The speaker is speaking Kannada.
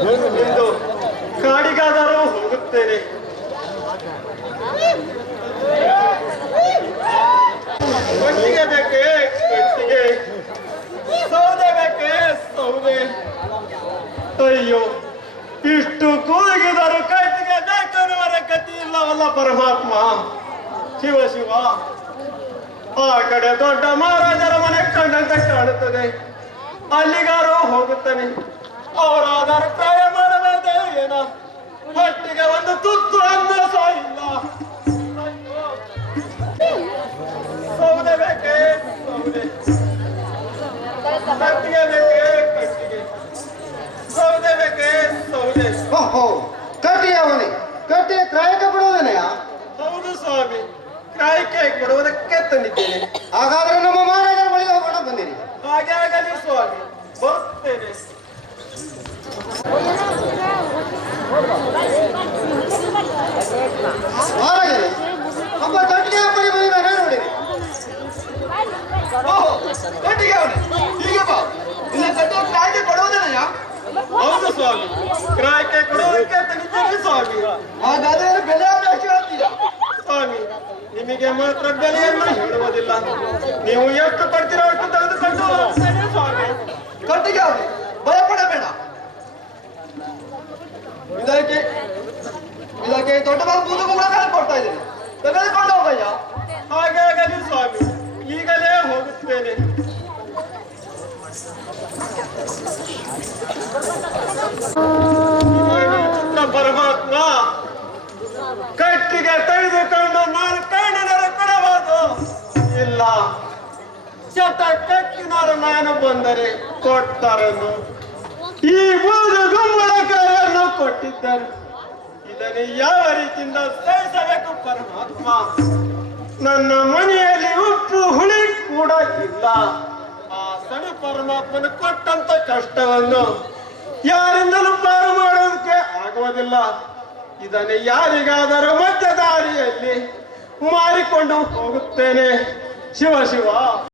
ಇಂದು ಕಾಡಿಗಾದರೂ ಹೋಗುತ್ತೇನೆ. ಒಟ್ಟಿಗೆ ಬೇಕೆ ಒಟ್ಟಿಗೆ ಸೌದೆ ಬೇಕೆ ಸೌದೆ. ಅಯ್ಯೋ, ಇಷ್ಟು ಕೂಗಿದರು ಕಟ್ಟಿಗೆ ಬೇಕನ್ನುವರ ಗತಿ ಇಲ್ಲವಲ್ಲ ಪರಮಾತ್ಮ? ಶಿವ ಶಿವ. ಆ ಕಡೆ ದೊಡ್ಡ ಮಹಾರಾಜರ ಮನೆ ಕಂಡಂತೆ ಕಾಣುತ್ತದೆ. ಅಲ್ಲಿಗಾರು ಹೋಗುತ್ತಾನೆ. ಅವರಾದರೂ ಕ್ರಯ ಮಾಡಲಾರ್ದೆ ಏನ? ಹೊಟ್ಟಿಗೆ ಒಂದು ತುತ್ತು ಅನ್ನ ಸಹ ಇಲ್ಲ. ಸೌದೆ ಬೇಕೆ? ಸೌದೆ. ಕಟ್ಟಿಗೆ ಬೇಕೆ? ಕಟ್ಟಿಗೆ. ಸೌದೆ ಬೇಕೆ? ಸೌದೆ. ಓಹೋ ಕಟ್ಟಿ ಅವನೇ. ಕಟ್ಟಿ ಕ್ರಾಯಕ ಬಿಡುವುದನೆಯ ಹೌದು ಸ್ವಾಮಿ. ಕಾಯ್ಕೆ ಕೊಡುವುದಕ್ಕೆ ತಂದಿದ್ದೇನೆ. ಹಾಗಾದ್ರೆ ನಮ್ಮ ಮಹಾರಾಜರ ಬಳಿಗೆ ಹೋಗೋಣ ಬಂದಿರಿ ಹಾಗೆ ಆಗಲಿ ಸ್ವಾಮಿ. ಬರುತ್ತೇನೆ. ಸ್ವಾಮಿ ಕ್ರಾಯ್ಕೆ ಕೊಡುವುದಕ್ಕೆ ತಂದಿದ್ದೇನೆ ಸ್ವಾಮಿ ಹಾಗಾದ್ರೆ ಬೆಲೆ ಜಾಸ್ತಿ ಹೇಳ್ತೀಯ ಸ್ವಾಮಿ ನಿಮಗೆ ಮಾತ್ರ ಬೆಲೆಯನ್ನು ಹೇಳುವುದಿಲ್ಲ ನೀವು ಎಷ್ಟು ಕೊಡ್ತೀರೋ ಅಷ್ಟು ತೆಗೆದುಕೊಂಡು ಹೋಗ್ತೇನೆ ಸ್ವಾಮಿ ಕಟ್ಟಿಗೆ ದೊಡ್ಡ ಮಗ ಬೂದು ಕುಂಬಳಕಾಯಿ ಕೊಡ್ತಾ ಇದ್ದೀನಿ. ತೆಗೆದುಕೊಂಡು ಹೋಗಯ್ಯ. ಹಾಗೆ ಆಗಲಿ ಸ್ವಾಮಿ. ಈಗಲೇ ಹೋಗುತ್ತೇನೆ. ಪರಮಾತ್ಮ ಕಟ್ಟಿಗೆ ತೆಗೆದುಕೊಂಡು ನಾನು ಕಣ್ಣಿನರ ಕೊಡಬಹುದು ಇಲ್ಲ. ಶತ ಕಟ್ಟಿನರು ನಾನು ಬಂದರೆ ಕೊಡ್ತಾರನು ಈ ಬೂದು ಗುಂಬಳಕಾಯನ್ನು ಕೊಟ್ಟಿದ್ದರು. ಇದನ್ನು ಯಾವ ರೀತಿಯಿಂದ ಸೇರಿಸಬೇಕು ಪರಮಾತ್ಮ? ನನ್ನ ಮನೆಯಲ್ಲಿ ಉಪ್ಪು, ಹುಳಿ ಕೂಡ ಇಲ್ಲ. ಆ ಸಣ್ಣ ಪರಮಾತ್ಮನ ಕೊಟ್ಟಂತ ಕಷ್ಟವನ್ನು ಯಾರಿಂದಲೂ ಪಾರು ಮಾಡೋದಕ್ಕೆ ಆಗುವುದಿಲ್ಲ. ಇದನ್ನು ಯಾರಿಗಾದರೂ ಮಧ್ಯ ದಾರಿಯಲ್ಲಿ ಮಾರಿಕೊಂಡು ಹೋಗುತ್ತೇನೆ. ಶಿವ ಶಿವ.